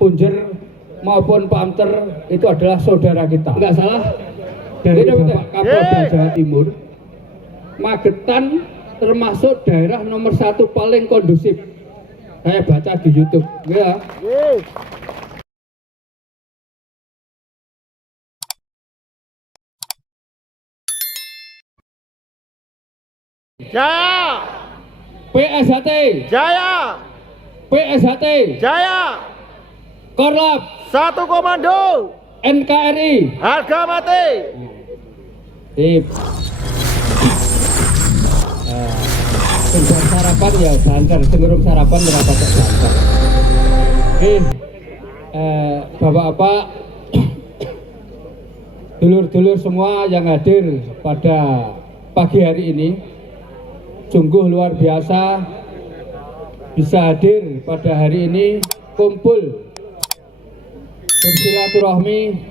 Punjer maupun Pamter itu adalah saudara kita. Enggak salah dari Bapak Kapolda Jawa Timur. Magetan termasuk daerah nomor 1 paling kondusif. Saya baca di YouTube. Ya. Jaya! PSHT, Jaya! PSHT, Jaya! Korlap, Satu komando! NKRI. Harga mati! Sip. Tunggu sarapan ya, banter. Tunggu sarapan berapa banter. Bapak-bapak, dulur-dulur semua yang hadir pada pagi hari ini, sungguh luar biasa bisa hadir pada hari ini, kumpul bersilaturahmi,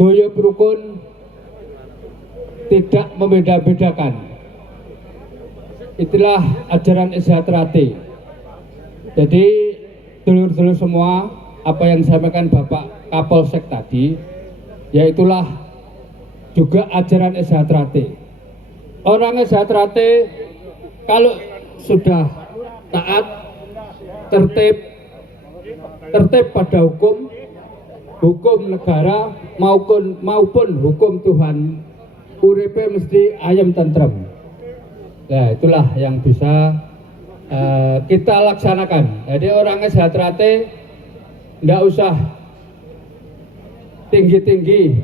guyub rukun, tidak membeda-bedakan. Itulah ajaran SHT. Jadi dulur-dulur semua, apa yang disampaikan Bapak Kapolsek tadi, yaitulah juga ajaran SHT. Orang SHT kalau sudah taat, tertib pada hukum negara maupun hukum Tuhan, uripe mesti ayam tentrem. Nah, itulah yang bisa kita laksanakan. Jadi orang SHT tidak usah tinggi-tinggi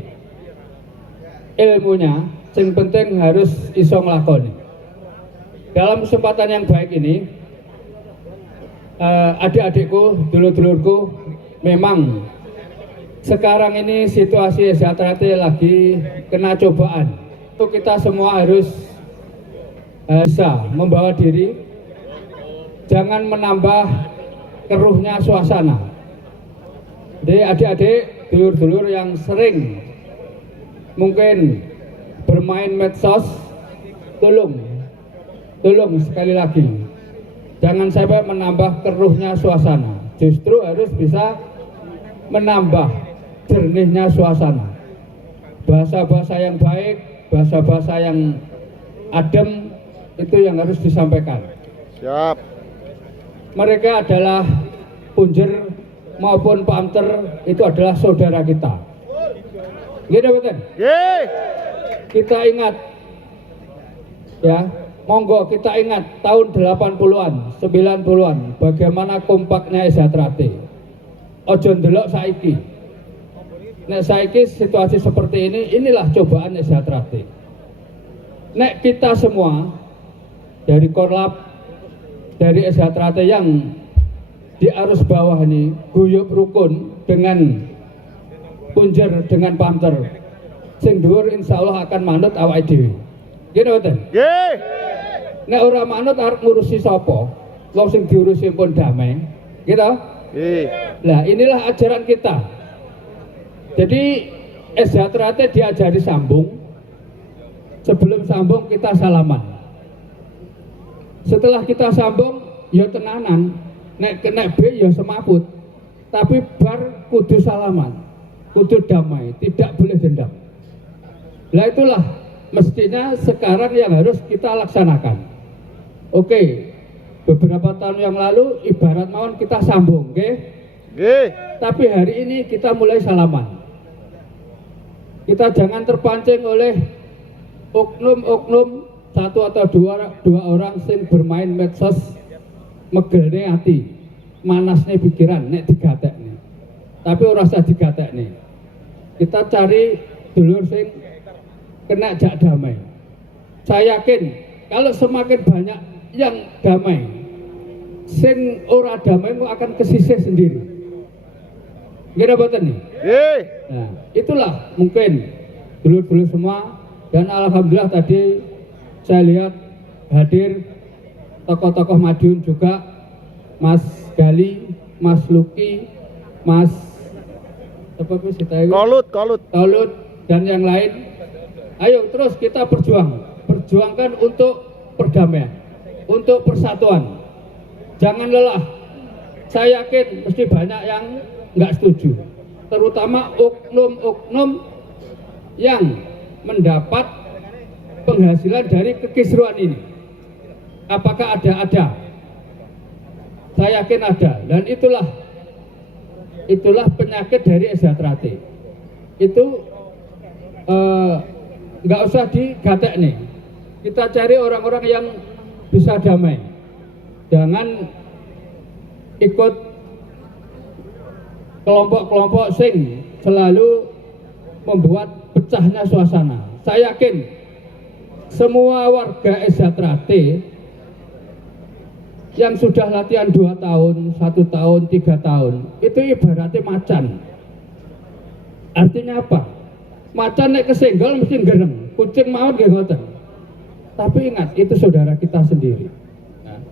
ilmunya, yang penting harus iso nglakoni. Dalam kesempatan yang baik ini, adik-adikku, dulur-dulurku, memang sekarang ini situasi SHT lagi kena cobaan. Itu kita semua harus bisa membawa diri, jangan menambah keruhnya suasana. Jadi adik-adik, dulur-dulur yang sering mungkin bermain medsos, tolong sekali lagi, jangan sampai menambah keruhnya suasana. Justru harus bisa menambah jernihnya suasana. Bahasa-bahasa yang baik, bahasa-bahasa yang adem, itu yang harus disampaikan. Siap. Mereka adalah Punjer maupun Pamter, itu adalah saudara kita. Gitu betul? Kita ingat, ya, monggo kita ingat tahun 80-an, 90-an, bagaimana kompaknya SHT. Ojo ndelok saiki. Nek saiki situasi seperti ini, inilah cobaan SHT. Nek kita semua dari Korlap, dari SHT yang di arus bawah ini guyub rukun dengan Punjer, dengan Pamter, sing dhuwur insyaallah akan manut awake dhewe. Gitu betul? Nggih. Nek ora manut arep ngurusi sapa? Wong sing diurusi pun damai. Gitu? Nggih. Nah, inilah ajaran kita. Jadi SHT diajari sambung. Sebelum sambung kita salaman. Setelah kita sambung ya tenanan. Nek B ya semaput. Tapi bar kudu salaman. Kudu damai, tidak boleh dendam. Nah itulah mestinya sekarang yang harus kita laksanakan. Oke, beberapa tahun yang lalu ibarat mawon kita sambung, oke? Tapi hari ini kita mulai salaman. Kita jangan terpancing oleh oknum-oknum satu atau dua orang sing bermain medsos, megelne hati, manasnya pikiran, nek digatekne. Tapi ora usah digatekne. Kita cari dulur sing kena jak damai. Saya yakin kalau semakin banyak yang damai, sing ora damai akan kesisih sendiri. Gila boten nih. Nah, itulah mungkin dulur-dulur semua, dan alhamdulillah tadi saya lihat hadir tokoh-tokoh Madiun juga, Mas Gali, Mas Luki, Mas Kolut dan yang lain. Ayo terus kita perjuangkan untuk perdamaian, untuk persatuan. Jangan lelah, saya yakin mesti banyak yang nggak setuju, terutama oknum-oknum yang mendapat penghasilan dari kekisruan ini. Apakah ada? Saya yakin ada, dan itulah penyakit dari Sejahtera-T. Itu nggak usah digatek nih. Kita cari orang-orang yang bisa damai, jangan ikut kelompok-kelompok sing selalu membuat pecahnya suasana. Saya yakin semua warga Sejahtera-T yang sudah latihan 2 tahun, 1 tahun, 3 tahun, itu ibaratnya macan. Artinya apa? Macan nek kesenggol mesti gereng, kucing mawon nggih ngoten. Tapi ingat, itu saudara kita sendiri. Nah,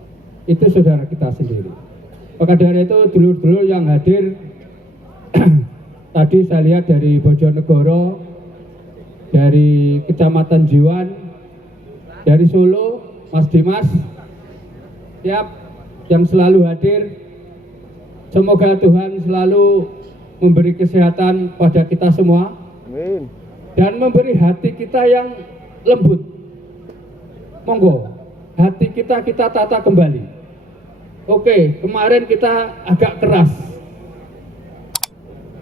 itu saudara kita sendiri. Maka dari itu dulur-dulur yang hadir tadi saya lihat dari Bojonegoro, dari Kecamatan Jiwan, dari Solo, Mas Dimas, siap yang selalu hadir. Semoga Tuhan selalu memberi kesehatan pada kita semua. Amin. Dan memberi hati kita yang lembut. Monggo, hati kita tata kembali. Oke, kemarin kita agak keras,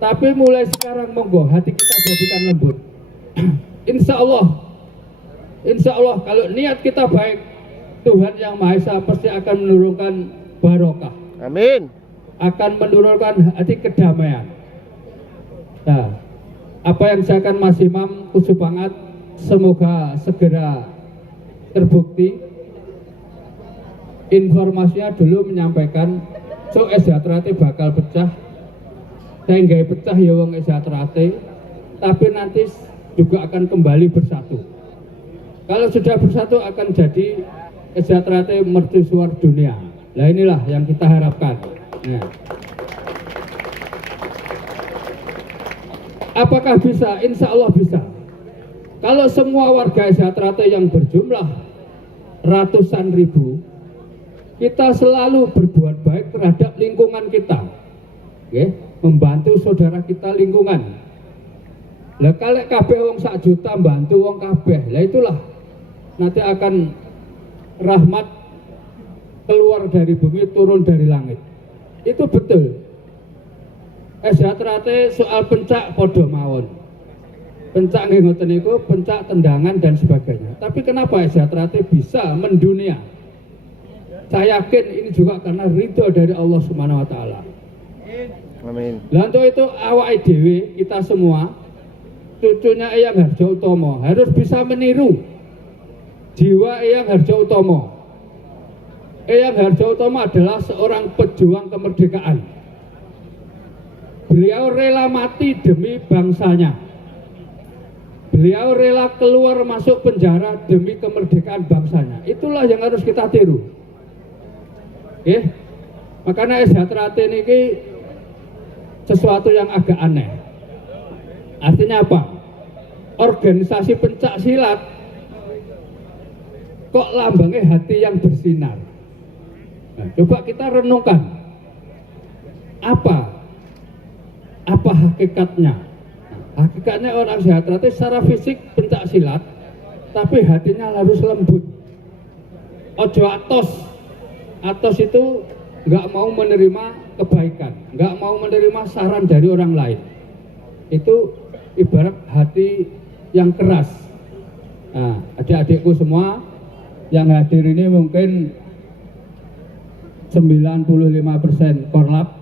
tapi mulai sekarang monggo hati kita jadikan lembut. Insya Allah kalau niat kita baik, Tuhan Yang Maha Esa pasti akan menurunkan barokah. Amin. Akan menurunkan hati kedamaian. Nah, apa yang saya akan Mas Imam Kusubangat, semoga segera terbukti. Informasinya dulu menyampaikan Sejahtera-T bakal pecah. Saya nggak pecah ya wong Sejahtera-T, tapi nanti juga akan kembali bersatu. Kalau sudah bersatu akan jadi Sejahtera-T mercusuar dunia. Nah inilah yang kita harapkan. Nah. Apakah bisa? Insya Allah bisa. Kalau semua warga Sejahtera-T yang berjumlah ratusan ribu, kita selalu berbuat baik terhadap lingkungan kita, okay? Membantu saudara kita lingkungan. Lah kalau kabeh wong 1 juta bantu wong kabeh, lah itulah nanti akan rahmat keluar dari bumi turun dari langit. Itu betul. Sejahtera-T soal pencak podo mawon. Pencak nggih ngoten niku, pencak tendangan dan sebagainya. Tapi kenapa Sejahtera-T bisa mendunia? Saya yakin ini juga karena ridho dari Allah Subhanahu wa taala. Amin. Lah untuk itu awake dhewe kita semua cucunya Eyang Harjo Utomo harus bisa meniru jiwa Eyang Harjo Utomo. Eyang Harjo Utomo adalah seorang pejuang kemerdekaan. Beliau rela mati demi bangsanya. Beliau rela keluar masuk penjara demi kemerdekaan bangsanya. Itulah yang harus kita tiru. Oke, makanya Sejahtera-T ini sesuatu yang agak aneh. Artinya apa? Organisasi pencak silat kok lambangnya hati yang bersinar. Nah, coba kita renungkan apa hakikatnya? Hakikatnya orang Sejahtera-T secara fisik pencak silat, tapi hatinya harus lembut. Ojo atos itu nggak mau menerima kebaikan, nggak mau menerima saran dari orang lain. Itu ibarat hati yang keras. Nah, adik-adikku semua yang hadir ini mungkin 95% korlap.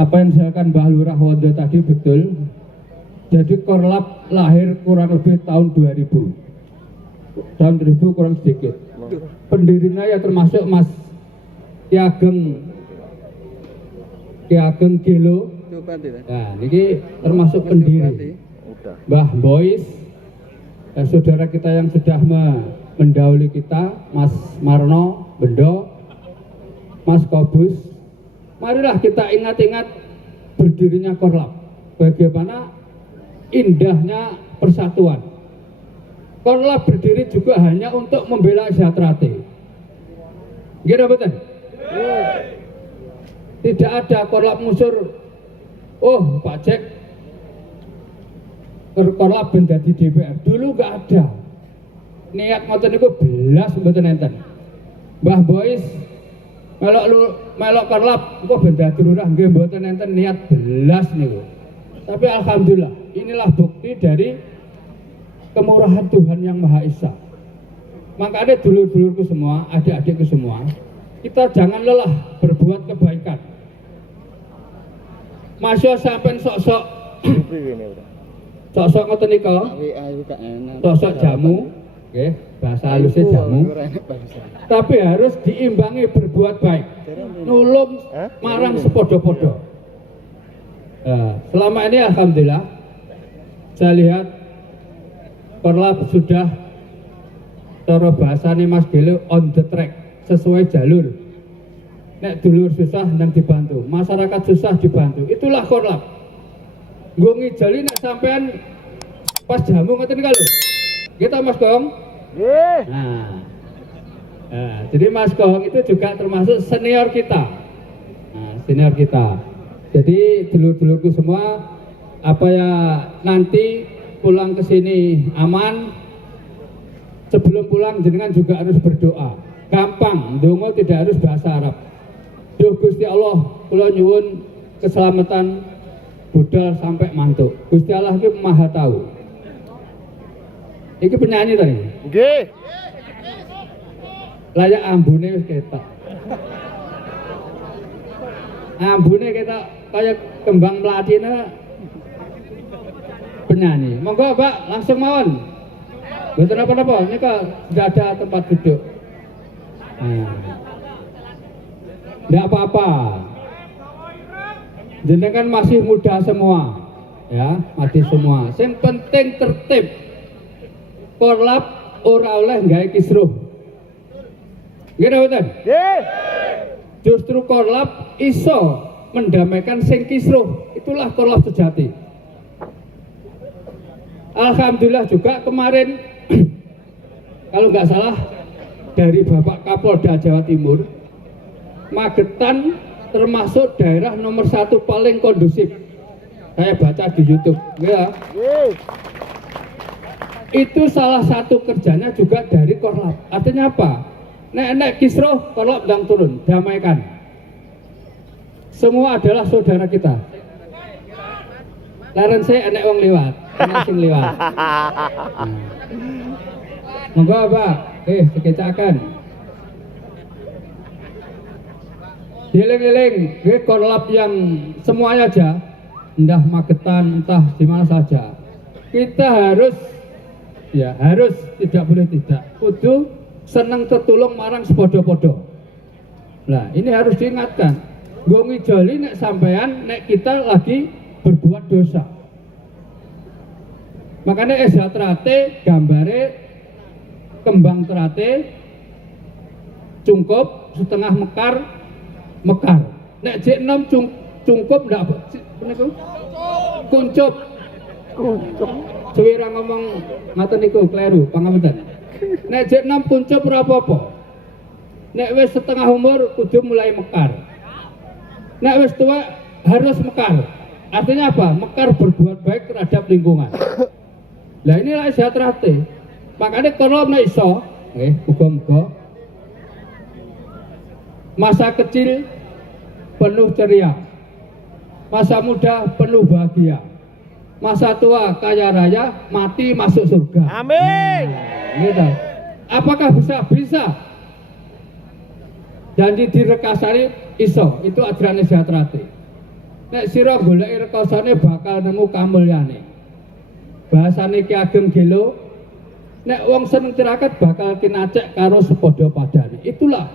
Apa yang disampaikan Mbah Lurah Wondo tadi betul. Jadi korlap lahir kurang lebih tahun 2000. Tahun 2000 kurang sedikit. Pendirinya ya termasuk Mas Ki Ageng Gelo. Nah, ini termasuk pendiri. Mbah Boys, saudara kita yang sudah mendahului kita, Mas Marno Bendo, Mas Kobus. Marilah kita ingat-ingat berdirinya korlap. Bagaimana indahnya persatuan. Korlap berdiri juga hanya untuk membela Sejahtera-T. Gimana betul? Tidak ada korlap ngusur, oh Pak Jack korlap ben dadi DPR. Dulu nggak ada. Niat ngoten niku belas mboten enten. Mbah Bois melok korlap kok ben dadi lurah nggih mboten enten niat belas niku. Tapi alhamdulillah inilah bukti dari kemurahan Tuhan yang Maha Esa. Makanya dulur-dulurku semua, adik-adikku semua, kita jangan lelah berbuat kebaikan. Masya sampai sok-sok sok-sok ngoten nika, sok-sok jamu, nggih, bahasa halusnya jamu. Tapi harus diimbangi berbuat baik. Nulung marang sepodo-podo. Selama ini alhamdulillah saya lihat korlap sudah cara bahasane Mas Gelo on the track, sesuai jalur. Nek dulur susah nang dibantu, masyarakat susah dibantu. Itulah korlap. Nggo ngijoli nek sampean pas jamu ngoten niku lho. Kita Mas Gong. Nggih. Nah, jadi Mas Gong itu juga termasuk senior kita. Nah, senior kita. Jadi dulur-dulurku semua, apa ya nanti pulang ke sini aman. Sebelum pulang jenengan juga harus berdoa. Gampang, ndonga tidak harus bahasa Arab. Duh Gusti Allah, kula nyuwun keselamatan budal sampai mantuk. Gusti Allah itu Maha tahu. Iki penyanyi tadi. Nggih. Layak ambune wis ketok. Ambune ketok kaya kembang mlathine penyanyi. Monggo Mbak, langsung mawon. Betul apa-apa, ini kok tidak ada tempat duduk. Tidak apa-apa. Jenengan masih muda semua, ya, masih semua. Yang penting tertib. Korlap ora oleh nggawe kisruh. Nggih betul? Nggih. Justru korlap iso mendamaikan sing kisruh. Itulah korlap sejati. Alhamdulillah juga kemarin kalau nggak salah dari Bapak Kapolda Jawa Timur, Magetan termasuk daerah nomor 1 paling kondusif. Saya baca di YouTube, ya. Itu salah satu kerjanya juga dari korlap. Artinya apa? Nek kisruh, korlap dan turun, damaikan. Semua adalah saudara kita. Laren saya enek wong liwat, enek sing liwat. Monggo Pak, dikecakan. Dieling-eling, korlap yang semuanya aja, entah Magetan, entah di mana saja. Kita harus, ya harus, tidak boleh tidak. Kudu seneng tetulung marang sepodo-podo. Nah ini harus diingatkan. Gue ngijoli nek sampean, nek kita lagi berbuat dosa. Makanya Eza Trate gambare kembang terate cungkup setengah mekar. Nek J6 cungkup ndak niku? Kuncup. Suwira ngomong ngaten niku kleru, pangapunten. Nek J6 kuncup ora apa-apa. Nek wis setengah umur kudu mulai mekar. Nek wis tua harus mekar. Artinya apa? Mekar berbuat baik terhadap lingkungan. Lah inilah Eza Trate. Makanya kalau nek iso, muga-muga masa kecil penuh ceria, masa muda penuh bahagia, masa tua kaya raya, mati masuk surga. Amin. Gitu. Apakah bisa? Bisa. Dan direkasari iso, itu ajaran Eza Trate. Nek sira golek rekasane bakal nemu kamulyane. Bahasane Ki Ageng Gelo, nek wong seneng tirakat bakal kinacek karo sepodo padane. Itulah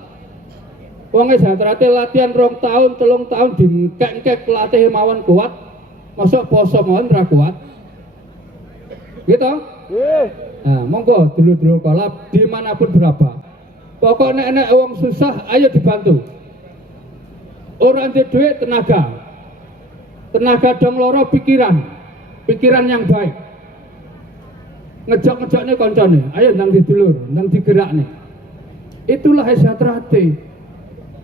wong Eza Trate latihan 2 tahun, 3 tahun dingkek-ngkek latih mawon kuat. Masuk poso mawon ra kuat. Gitu? Nah, monggo dulur-dulur korlap dimanapun berapa. Pokoknya nek wong susah ayo dibantu. Orang di duit tenaga. Tenaga dong loro pikiran yang baik. Ngejok-ngejoknya koncone, ayo nang didulur, nang digerak nih. Itulah Eza Trate.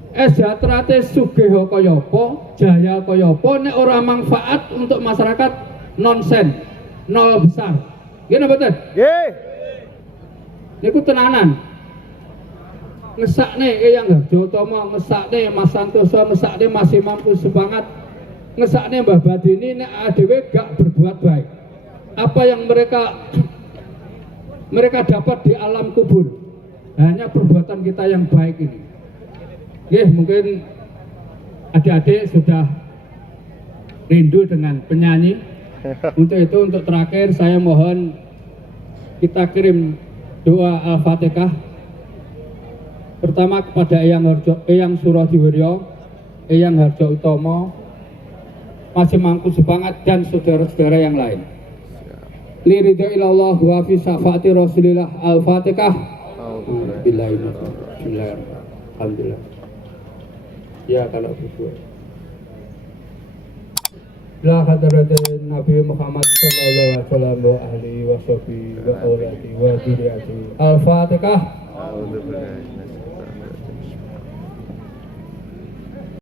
Ejatrate sugih kaya apa, jaya kaya apa, nek ora manfaat untuk masyarakat, nonsen, nol besar. Nggih napa mboten? Nggih. Niku tenanan. Ngesakne Eyang Harjotama, ngesakne Mas Santoso, ngesakne Mas Imam Semangat, ngesakne Mbah Badini nek dhewe gak berbuat baik. Apa yang mereka dapat di alam kubur hanya perbuatan kita yang baik ini. Mungkin adik-adik sudah rindu dengan penyanyi. Untuk itu, untuk terakhir saya mohon kita kirim doa Al-Fatihah. Pertama kepada Eyang Suradiwiryo, Eyang Harjo Utomo, Mas Mangku Semangat dan saudara-saudara yang lain. Liridho ilallah wa fi syafaati Rasulillah. Al-Fatihah. Bismillahirrahmanirrahim. Alhamdulillah. Ya kalau berdua. La hadratin Nabi Muhammad sallallahu alaihi wasallam wa ahli wa sahbihi wa auladi wa dzurriyyati. Al-Fatihah.